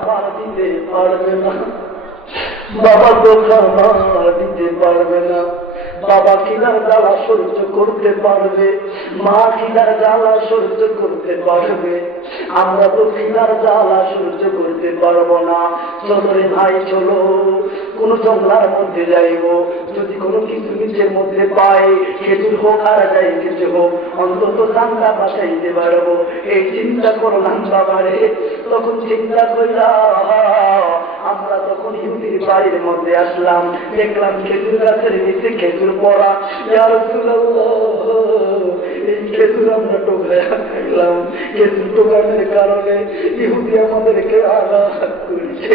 খাবার দিতে পারবে না বাবা তো খাবার দিতে পারবে না। বাবা কিনার জ্বালা সহ্য করতে পারবে। মা কিনার জ্বালা সহ্য করতে পারবে। আমরা তো কিনার জ্বালা সহ্য করতে পারব না। চলো রে ভাই, চলো। কোন জঙ্গলার মধ্যে যাইব। যদি কোনো কিছু নিজের মধ্যে পাই খেজুর হোক আর যাই কিছু হোক, অন্তত চান্দা বাঁচাইতে পারব। এই চিন্তা করলাম বাবারে। তখন চিন্তা করলাম আমরা তখন ইহুদির বাড়ির মধ্যে আসলাম দেখলাম খেজুর গাছের নিচে খেজুর পড়া। ইয়ার এই খেজুর আমরা টোকায় খাইলাম। খেজুর টোকানোর কারণে ইহুদি আমাদেরকে আঘাত করেছে।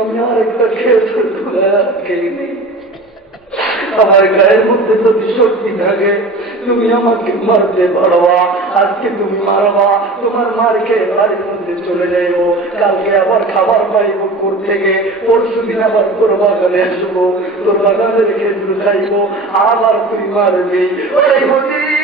আমি আরেকটা খেয়েছি খেয়ে আমার গায়ের মধ্যে যদি শক্তি থাকে, তুমি আমাকে মারতে পারবা। আজকে তুমি মারবা। তোমার মার খেয়ে বাড়ির মধ্যে চলে যাইব। কালকে আবার খাবার পাইব কোর থেকে। পরশু দিন আবার তোর বাগানে আসব। তোর বাগানের খেজুর খাইব। আবার তুই মারবি। ওই বুঝি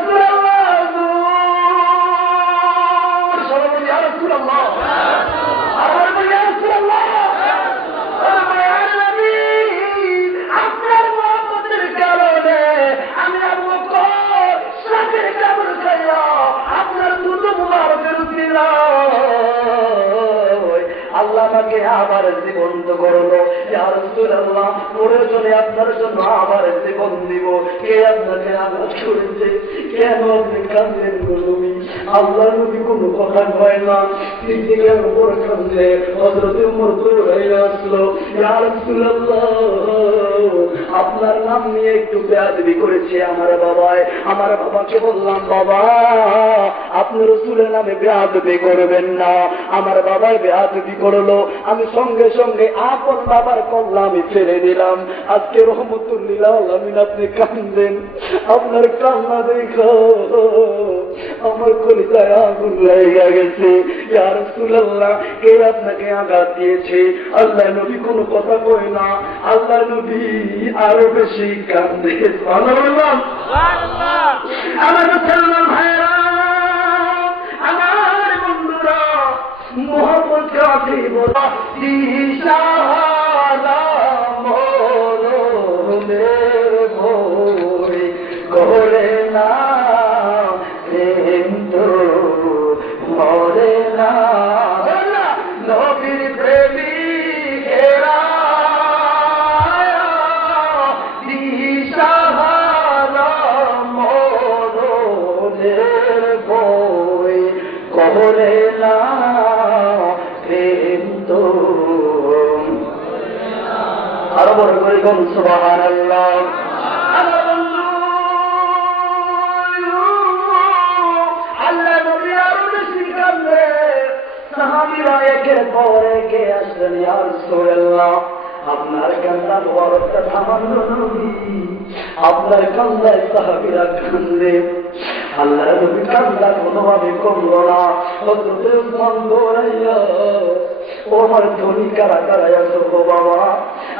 الله প্রয়োজনে আপনার জন্য আবার জীবন দিব। কে আপনাকে আঘাত করেছে? কেন আপনি কাঁদেন গো আল্লাহ নবী কোনো কথা কয় না। সিদ্দিকের উপর কান্দে হযরত উমর দৌড়াইয়া আসলো। আপনার নাম নিয়ে একটু বেয়াদবি করেছে আমার বাবায়। আমার বাবাকে বললাম, বাবা! আপনি রসুলের নামে বেয়াদবি করবেন না। আমার বাবায় বেয়াদবি করল। আমি সঙ্গে সঙ্গে আপন বাবার কল্লা আমি ছেড়ে দিলাম। আজকে রহমতুল্লিল্লাহ আলামিন আপনি কান্দেন। আপনার কান্না দেখো। আমার কলিতায় আগুন লেগে গেছে। ইয়া রাসূলুল্লাহ কে আপনাকে আঘাত দিয়েছে? আল্লাহ নবী কোনো কথা কয় না। আল্লাহ নবী আরও বেশি কান্দে। আমার মুসলমান ভাইরা মোহাম্মদ কাছে বলা দিশাহারা। রাসূলুল্লাহ, আপনার বড়টা থামানো নবী। আপনার কান্দায় সাহাবিরা কান্দে আল্লাহ নবী কান্দা কোনোভাবে কমলো না। হজরত ও আমার ধনী কারা কারাই আছো বাবা?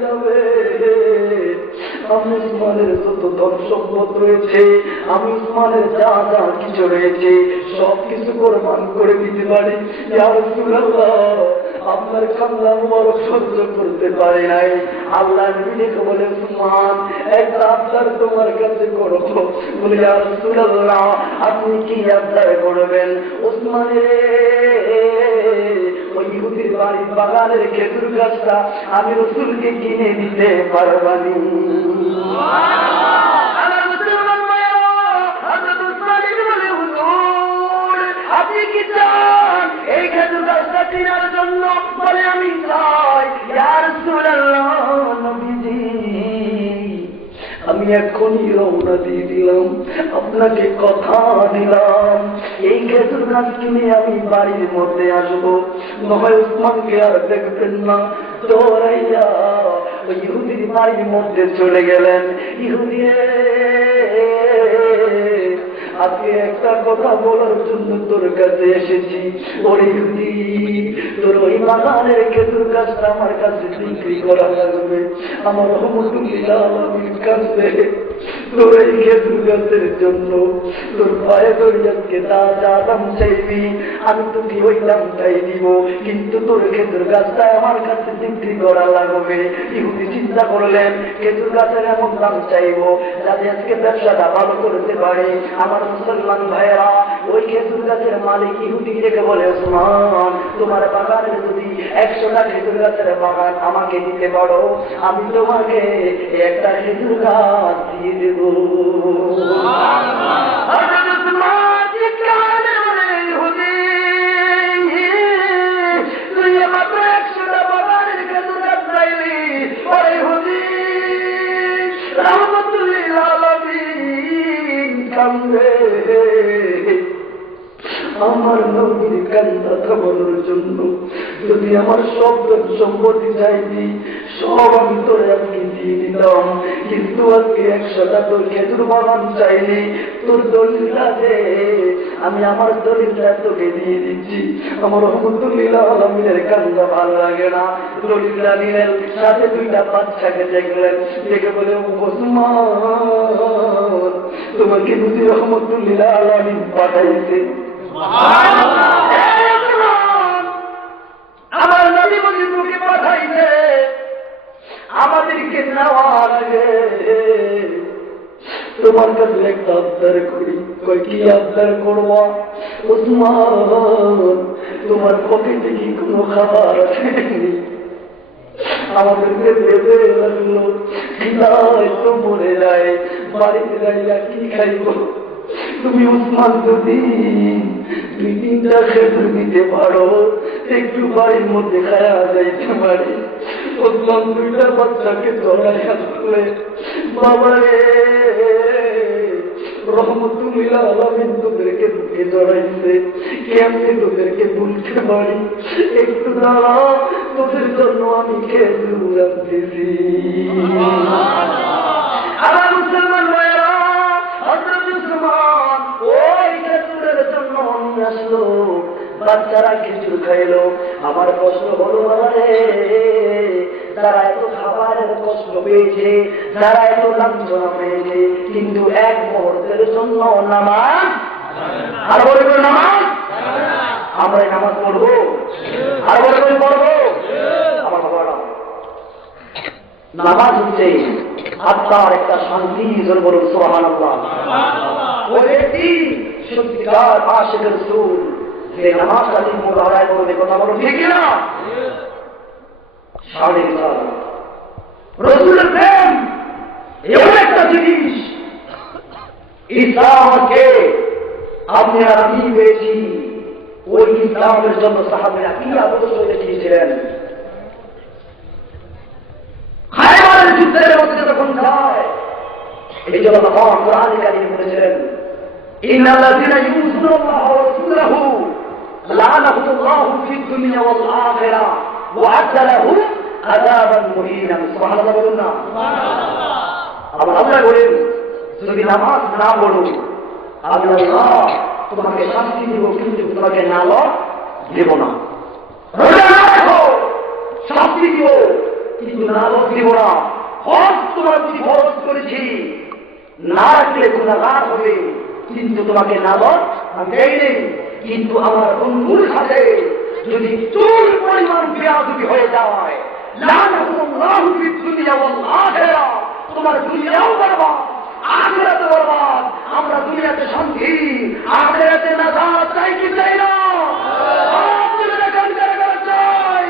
যাবে। আমি উসমানের যত রয়েছে, আমি উসমানের যা যা কিছু রয়েছে সব কিছু করে দিতে পারি। আপনার কান্না সহ্য করতে পারে নাই। আল্লাহ বলে উসমান একটা তোমার কাছে করো। বলে আপনি কি আবদার করবেন? উসমানের ওই ইহুদির বাড়ির বাগানের আমি রসুলকে কিনে দিতে পারবানি। আপনি কি চান এই খেজুর গাছটা কেনার জন্য? বলে আমি চাই। এখনই রওনা দিয়ে দিলাম। আপনাকে কথা দিলাম। এই খেজুর গাছ কিনে আমি বাড়ির মধ্যে আসব। নহয় উসমানকে আর দেখবেন না। দৌড়াইয়া ইহুদির বাড়ির মধ্যে চলে গেলেন। ইহুদি আজকে একটা কথা বলার জন্য তোর কাছে এসেছি। ওরে তোর ওই বাগানের খেতুর গাছটা আমার কাছে বিক্রি করা লাগবে। আমার রহমতুল্লাহ কাছে। জন্য চিন্তা করলেন, খেজুর গাছের এমন দাম চাইব। যাতে আজকে ব্যবসাটা ভালো করতে পারে। আমার মুসলমান ভাইয়েরা, ওই খেজুর গাছের মালিক ইহুদি থেকে বলে, ওসমান, তোমার বাগানের যদি একশোটা খেজুর গাছের বাগান আমাকে দিতে পারো, আমি তোমাকে একটা খেজুর গাছ দিয়ে দেব। Hallelujah. আমার নবীর কান্না থামানোর জন্য। যদি আমার সব সম্পত্তি চাইবি সব আমি তোরে আমি দিয়ে দিতাম। কিন্তু আজকে একশোটা তোর খেজুর বাগান চাইলি, তোর দলিলটা দে আমি আমার দলিলটা তোকে দিয়ে দিচ্ছি। আমার রহমতুল্লিল্লাহ আলমিনের কান্না ভালো লাগে না। দলিলটা নিলেন সাথে দুইটা বাচ্চাকে দেখলেন দেখে বলে ওসমান তোমাকে বুঝি রহমতুল্লিল্লাহ আলমিন পাঠাইছে। আমার নবী বলি তোকে পাঠাইছে। আমাদেরকে নেওয়ার তোমার কাছে একটা আবদার করি। কই কি আবদার করব? উসমান তোমার পকেটে কি কোনো খাবার আছে? আমাদেরকে ভেবে লাগল। তো মরে যায় বাড়িতে যাইয়া কি খাইব? তুমি উসমান যদি দুই তিনটা খেজুর দিতে পারো। একটু বাড়ির মধ্যে খায়া যাইতে পারি। উসমান দুইটা বাচ্চাকে ধরাইয়া ধরলে, বাবা রে রহমতুল্লাহ তোদেরকে বুকে জড়াইছে কেমনি তোদেরকে ভুলতে পারি? একটু দাঁড়া, তোদের জন্য আমি খেজুর বাচ্চারা খেজুর খাইলো। আমার প্রশ্ন হলো তারা এত খাবারের কষ্ট পেয়েছে তারা এত লাঞ্ছনা পেয়েছে, কিন্তু এক মুহূর্তের জন্য নামাজ আর বলব নামাজ? আমরা নামাজ পড়ব? আর বলব পড়ব? আমার বাবারা, নামাজ হচ্ছে আত্মার একটা শান্তি বলুন সোহান ওই ব্যক্তি সত্যিকার প্রেম, এমন একটা জিনিস। ইসলামকে আপনি আর আমি পেয়েছি। ওই ইসলামের জন্য সাহাবেরা কি আদর্শ দেখিয়েছিলেন খায়বারের যুদ্ধের মধ্যে যখন যায়, এই জন্য মহান কোরআন বলেছিলেন আল্লাহ বলেন যদি নামাজ না আমি আল্লাহ তোমাকে শান্তি দিব কিন্তু তোমাকে নালক দেব না। না শাস্তি দিব কিন্তু নালক দিব না। হজ তোমার প্রতি খরচ করেছি না রাখলে গুণাগার হবে। কিন্তু তোমাকে না দেয়নি কিন্তু আমার বন্ধুর সাথে যদি চুল পরিমাণ বেয়াদুবি হয়ে যায় তোমার দুনিয়াও বরবাদ আখিরাতে বরবাদ, আমরা দুনিয়াতে শান্তি, আখিরাতে না চাই কি চাই না আপনারা গান করে করে চাই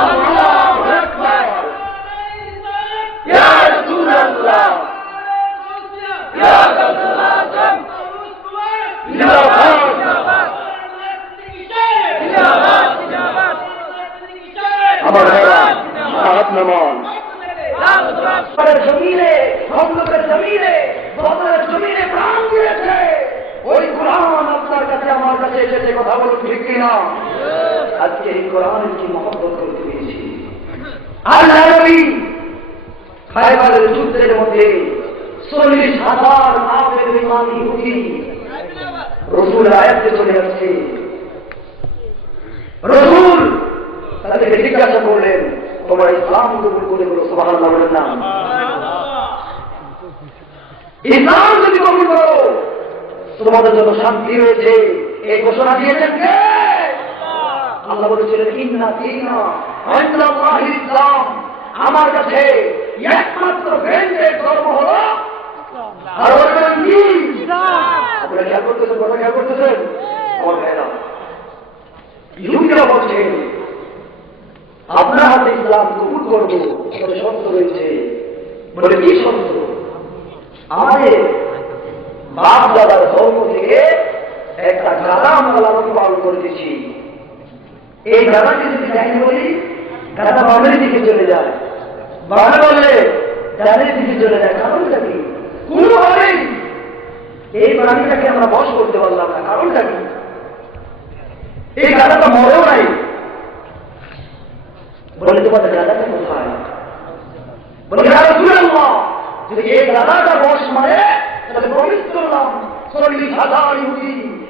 আল্লাহু আকবার ইয়া রাসূলুল্লাহ ইয়া রাসূলুল্লাহ জিন্দাবাদ আমার ভাইরা হাত নামান পাহাড়ের জমিনে খন্দকের জমিনে বদরের জমিনে প্রাণ দিয়েছে ওই কোরআন আপনার কাছে আমার কাছে এসেছে কথা বলুন ঠিক কিনা? আজকে এই কোরআনের কি মহব্বত করতে পেরেছি? আল্লাহ নবী খাইবারের যুদ্ধের মধ্যে চল্লিশ হাজার কাফের ইমান ইহুদি রসুল আয়াতে চলে যাচ্ছে রসুল তাদেরকে জিজ্ঞাসা করলেন, তোমরা ইসলাম কবুল করে বলো সবার বলেন না। ইসলাম যদি কবুল করো, তোমাদের জন্য শান্তি রয়েছে। এই ঘোষণা দিয়েছেন কে? আল্লাহ বলেছিলেন ইন্না ইসলাম। আমার কাছে একমাত্র বেঞ্চের ধর্ম হলো আর বলবেন কি? আপনারা খেয়াল করতেছেন কথা খেয়াল করতেছেন? আমার ভাইরা ইহুদিরা বলছেন আপনার হাতে ইসলাম কবুল করব তবে শর্ত রয়েছে। বলে কি শর্ত? আমাদের বাপ দাদার ধর্ম থেকে একটা গাদা আমরা লালন পালন করেছি এই গাদাকে যদি যাই বলি গাদা বামের দিকে চলে যায়। বামে বললে ডানের দিকে চলে যায়। কারণটা কি? কোনোভাবেই এই প্রাণীটাকে আমরা বস করতে পারলাম না। কারণটা কি? এই গাদাটা মরেও নাই। বলে তোমাদের দাদাটা কোথায়? যদি এই দাদাটা বস মারে, তাহলে প্রমিস করলাম চল্লিশ হাজার ইহুদি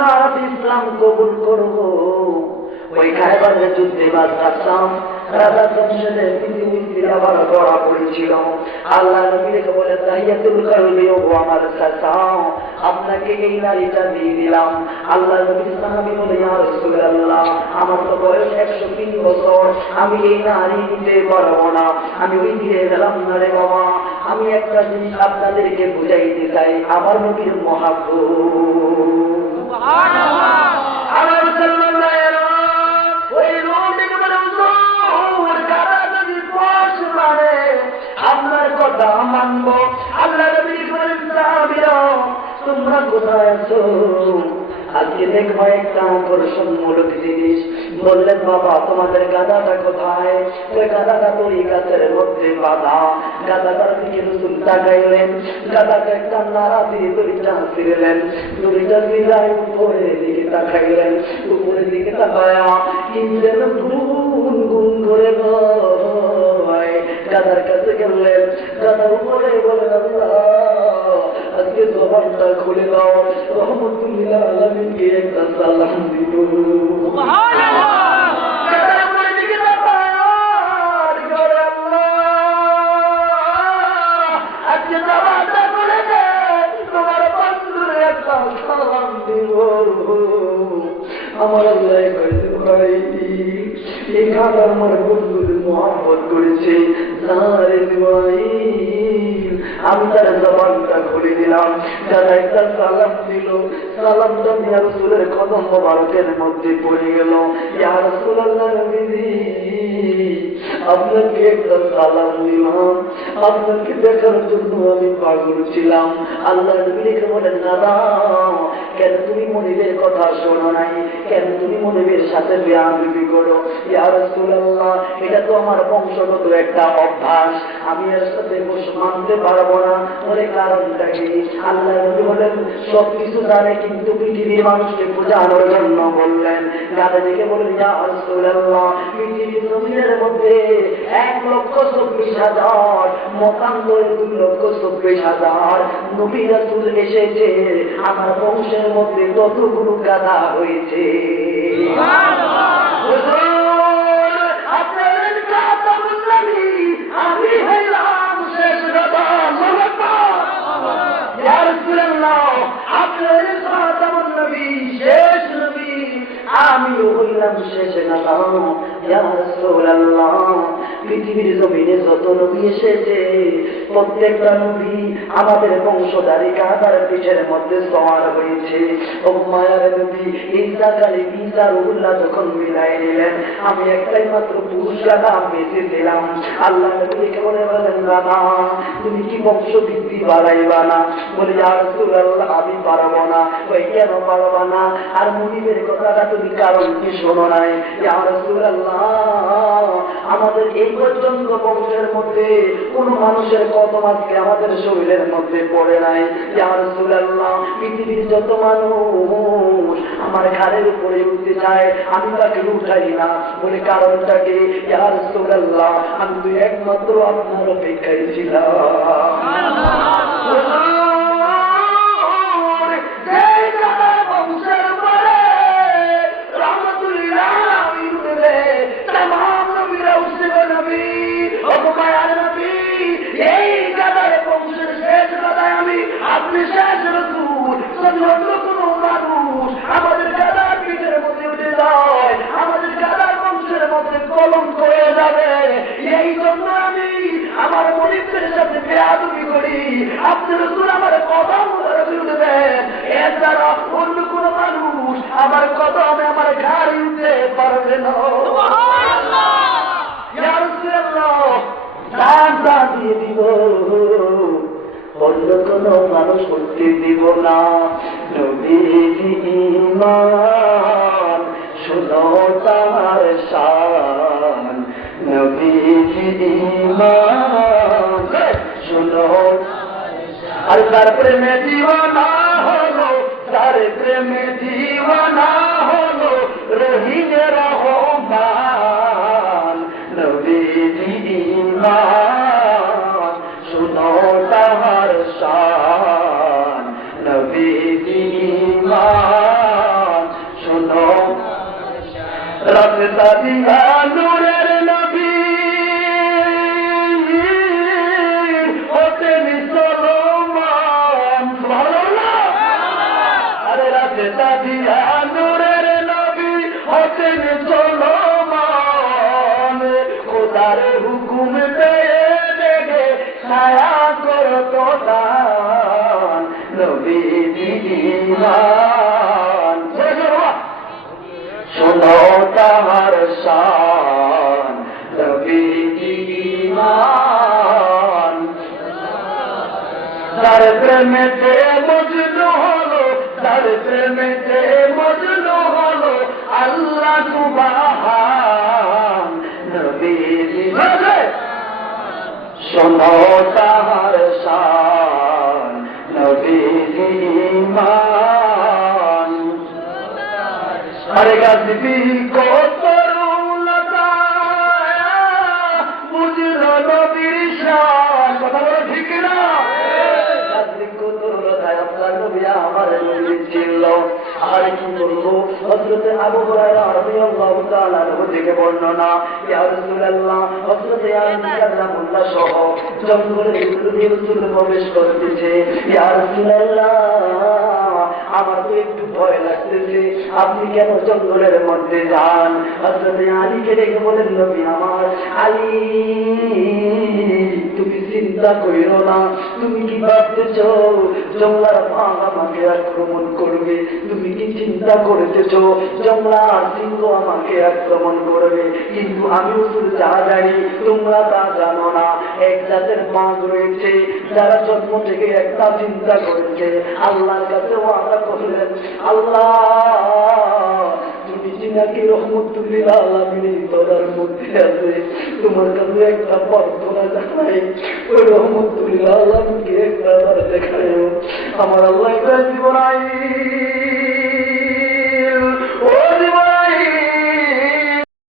আমরা ইসলাম কবুল করব। ওই খাইবারের যুদ্ধে রাখতাম রাজা সংসদের পৃথিবীর আবার ধরা পড়েছিল। আল্লাহ নবী রেখে বলে, তাহিয়াতুল কারুলিও আমার চাচাও আপনাকে এই নারীটা দিয়ে দিলাম। আল্লাহ নবী সাহাবি বলে, ইয়া রাসূলুল্লাহ, আমার তো বয়স একশো তিন বছর। আমি এই নারী দিতে পারব না। আমি ওই দিয়ে গেলাম না রে বাবা। আমি একটা জিনিস আপনাদেরকে বুঝাইতে চাই। আমার নবীর মহাপ্রভু মানে মানব আল্লাহ তোমরা কোথায় আছো আজকে দেখব একটা আকর্ষণমূলক জিনিস। বললেন, বাবা, তোমাদের গাদাটা কোথায়? ওই গাদাটা তো এই গাছের মধ্যে বাধা। গাদাটার দিকে রসুন তাকাইলেন। গাদাটা একটা নাড়া দিয়ে দুইটা ফিরলেন। দুইটা ফিরাই উপরের দিকে তাকাইলেন। উপরের দিকে তাকায়া ইন্দ্রের গুন গুন করে ভয় গাদার কাছে গেলেন গাদার উপরে বলেন আজকে জবানটা খুলে দাও রহমতুল্লাহ আলমিনকে একটা সালাম দিব আমার আল্লাহ ভাই গাদা আমার বন্ধুর করেছে। আমি তার জবানটা খুলে দিলাম। যারা একটা সালাম দিল, সালামটা মিয়া রসুলের কদম মধ্যে পড়ে গেল। আপনাকে একটা সালাম দিলাম। আপনাকে দেখার জন্য আমি পাগল ছিলাম। আল্লাহ দাও কেন তুমি মনিবের কথা শোনো নাই? কেন তুমি মনিবের সাথে বেয়ামি করো? ইয়া রাসূলুল্লাহ, এটা তো আমার বংশগত একটা অভ্যাস। আমি এর সাথে মানতে পারব না। বলে কারণটা কি? আল্লাহ বলেন সব কিছু জানে কিন্তু পৃথিবীর মানুষকে বোঝানোর জন্য বললেন। গাদা দিকে বলেন ইয়া রাসূলুল্লাহ পৃথিবীর জমিনের মধ্যে এক লক্ষ চব্বিশ হাজার মতান্তরে দুই লক্ষ চব্বিশ হাজার নবী রাসূল এসেছে। আমার বংশের মধ্যে কতগুলো গাদা হয়েছে। আমি হইলাম শেষ আমিও হইলাম গাদা পৃথিবীর জমিনে যত নবী এসেছে প্রত্যেকটা নবী আমাদের বংশধারী কাদার পিঠের মধ্যে সওয়ার হয়েছে। ও মায়ার নবী ঈসা কালী ঈসা রুহুল্লাহ যখন বিদায় নিলেন, আমি একটাই মাত্র পুরুষ গাদা বেঁচে দিলাম আল্লাহ নবীকে বলে বলেন দাদা তুমি কি বংশ বৃদ্ধি বাড়াইবা না? বলে আর আমি পারব না। ওই কেন পারবা না? আর মুনিবের কথাটা তুমি কারণ কি শোনো নাই? আমাদের এই পর্যন্ত বংশের মধ্যে কোন মানুষের আমাদের শরীরের মধ্যে পড়ে নাই। সুলাল্লাহ পৃথিবীর যত মানুষ আমার ঘাড়ের উপরে উঠতে চায়, আমি তাকে উঠাই না। বলে কারণটাকে আমার সুলাল্লাহ আমি একমাত্র আপনার অপেক্ষায় আপনি কলম হয়ে যাবে। এই জন্য আমি আমার মনিবের সাথে বেয়াদুমি করি। আপনি রসুল আমার কদম ধরে উঠবেন এছাড়া অন্য কোন মানুষ আমার কদমে আমার ঘাড়ি উঠতে পারবে না। দিয়ে দিব। অন্য কোন মানুষ করতে দিব না। নবীজি ইমান শুনো তার ইমান শুনো আর তার প্রেমে দিওয়ানা হলো তার প্রেমে দিওয়ানা হলো রহিনে রহমান। নবীজি ইমান, শুনো তাহার শান। নবীজি ইমান, শুনো। রাস্তা দিয়া নবীজি আরে কি বলব হযরতে আবু রাদিয়াল্লাহু থেকে বর্ণনা হযরতে সহ জঙ্গলের প্রবেশ করতেছে। ইয়া রাসূলুল্লাহ আমার তো একটু ভয় লাগতেছে আপনি কেন জঙ্গলের মধ্যে যান? হজরতে আলীকে দেখে বলেন, নবী আমার তুমি চিন্তা করিও না, তুমি কি ভাবতেছ? জঙ্গলার ভাগ আমাকে আক্রমণ করবে। তুমি কি চিন্তা করেতেছ? জঙ্গলার সিংহ আমাকে আক্রমণ করবে। কিন্তু আমি যা জানি, তোমরা তা জানো না। এক জাতের বাঘ রয়েছে, যারা জন্ম থেকে একটা চিন্তা করেছে। আল্লাহর কাছে আল্লাহ! নাকি রহমতুল্লিলা আলমিনী তলার মধ্যে আছে তোমার কাছে একটা প্রার্থনা জানাই ওই রহমতুল্লিলা আলমকে একবার দেখায় আমার আল্লাহ জীবনাই Oh!